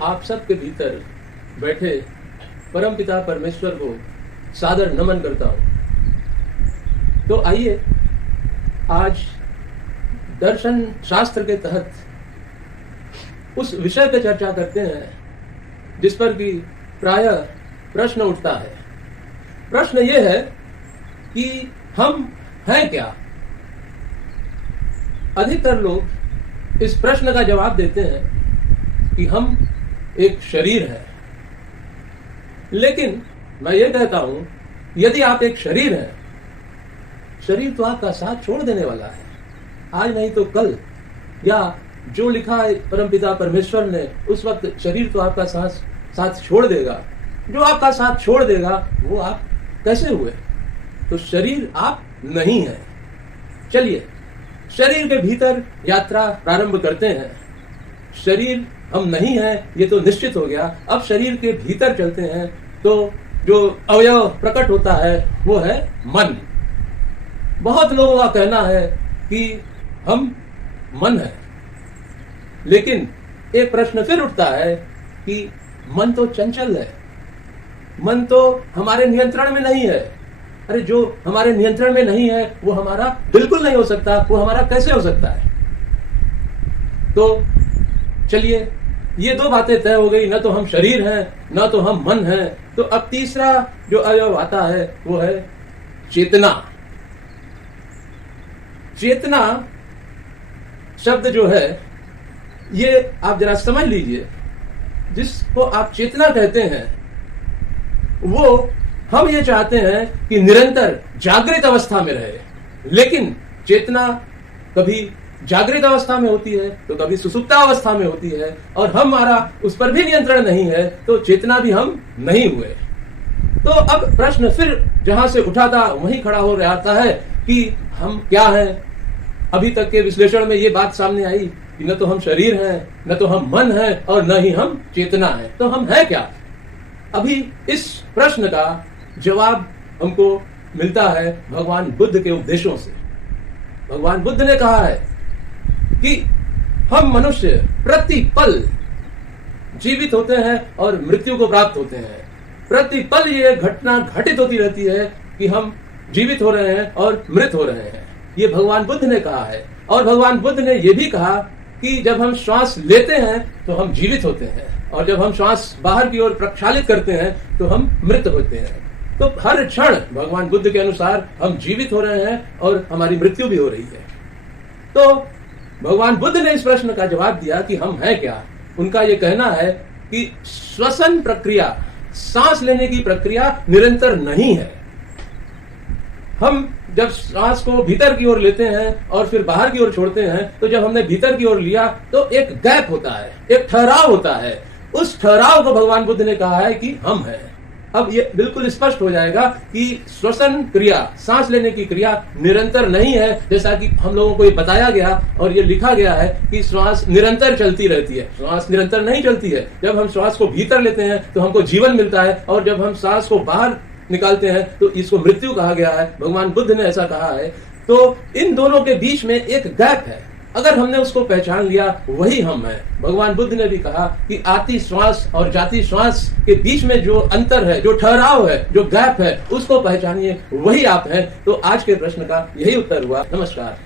आप सबके भीतर बैठे परमपिता परमेश्वर को सादर नमन करता हूं। तो आइए आज दर्शन शास्त्र के तहत उस विषय पर चर्चा करते हैं जिस पर कि प्रायः प्रश्न उठता है। प्रश्न ये है कि हम हैं क्या। अधिकतर लोग इस प्रश्न का जवाब देते हैं कि हम एक शरीर है। लेकिन मैं ये कहता हूं, यदि आप एक शरीर हैं, शरीर तो आपका साथ छोड़ देने वाला है, आज नहीं तो कल, या जो लिखा है परमपिता परमेश्वर ने उस वक्त शरीर तो आपका साथ छोड़ देगा। जो आपका साथ छोड़ देगा वो आप कैसे हुए? तो शरीर आप नहीं है। चलिए शरीर के भीतर यात्रा प्रारंभ करते हैं। शरीर हम नहीं है ये तो निश्चित हो गया। अब शरीर के भीतर चलते हैं तो जो अवयव प्रकट होता है वो है मन। बहुत लोगों का कहना है कि हम मन है, लेकिन एक प्रश्न फिर उठता है कि मन तो चंचल है, मन तो हमारे नियंत्रण में नहीं है। अरे जो हमारे नियंत्रण में नहीं है वो हमारा बिल्कुल नहीं हो सकता, वो हमारा कैसे हो सकता है? तो चलिए ये दो बातें तय हो गई, न तो हम शरीर हैं न तो हम मन हैं। तो अब तीसरा जो अवयव आता है वो है चेतना। चेतना शब्द जो है ये आप जरा समझ लीजिए। जिसको आप चेतना कहते हैं वो हम ये चाहते हैं कि निरंतर जागृत अवस्था में रहे, लेकिन चेतना कभी जागृत अवस्था में होती है तो कभी सुसुप्ता अवस्था में होती है, और हमारा उस पर भी नियंत्रण नहीं है, तो चेतना भी हम नहीं हुए। तो अब प्रश्न फिर जहां से उठा था वहीं खड़ा हो रहता है कि हम क्या हैं। अभी तक के विश्लेषण में ये बात सामने आई कि न तो हम शरीर हैं, न तो हम मन हैं, और न ही हम चेतना हैं। तो हम हैं क्या? अभी इस प्रश्न का जवाब हमको मिलता है भगवान बुद्ध के उपदेशों से। भगवान बुद्ध ने कहा है कि हम मनुष्य प्रति पल जीवित होते हैं और मृत्यु को प्राप्त होते हैं। प्रति पल ये घटना घटित होती रहती है कि हम जीवित हो रहे हैं और मृत हो रहे हैं। ये भगवान बुद्ध ने कहा है। और भगवान बुद्ध ने यह भी कहा कि जब हम श्वास लेते हैं तो हम जीवित होते हैं, और जब हम श्वास बाहर की ओर प्रक्षालित करते हैं तो हम मृत होते हैं। तो हर क्षण भगवान बुद्ध के अनुसार हम जीवित हो रहे हैं और हमारी मृत्यु भी हो रही है। तो भगवान बुद्ध ने इस प्रश्न का जवाब दिया कि हम हैं क्या। उनका यह कहना है कि श्वसन प्रक्रिया, सांस लेने की प्रक्रिया निरंतर नहीं है। हम जब सांस को भीतर की ओर लेते हैं और फिर बाहर की ओर छोड़ते हैं, तो जब हमने भीतर की ओर लिया तो एक गैप होता है, एक ठहराव होता है। उस ठहराव को भगवान बुद्ध ने कहा है कि हम हैं। अब ये बिल्कुल स्पष्ट हो जाएगा कि श्वसन क्रिया, सांस लेने की क्रिया निरंतर नहीं है, जैसा कि हम लोगों को ये बताया गया और ये लिखा गया है कि श्वास निरंतर चलती रहती है। श्वास निरंतर नहीं चलती है। जब हम श्वास को भीतर लेते हैं तो हमको जीवन मिलता है, और जब हम सांस को बाहर निकालते हैं तो इसको मृत्यु कहा गया है। भगवान बुद्ध ने ऐसा कहा है। तो इन दोनों के बीच में एक गैप है। अगर हमने उसको पहचान लिया वही हम हैं। भगवान बुद्ध ने भी कहा कि आती श्वास और जाती श्वास के बीच में जो अंतर है, जो ठहराव है, जो गैप है, उसको पहचानिए, वही आप हैं। तो आज के प्रश्न का यही उत्तर हुआ। नमस्कार।